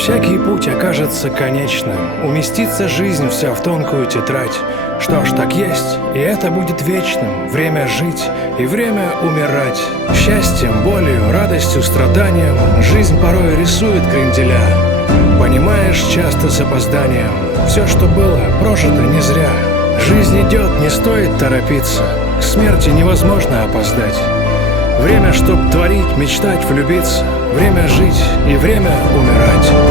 Всякий путь окажется конечным, уместится жизнь вся в тонкую тетрадь. Что ж, так есть, и это будет вечным. Время жить и время умирать. Счастьем, болью, радостью, страданием жизнь порой рисует кренделя. Понимаешь часто с опозданием, все, что было, прожито не зря. Жизнь идет, не стоит торопиться, к смерти невозможно опоздать. Время, чтоб творить, мечтать, влюбиться. Время жить и время умирать.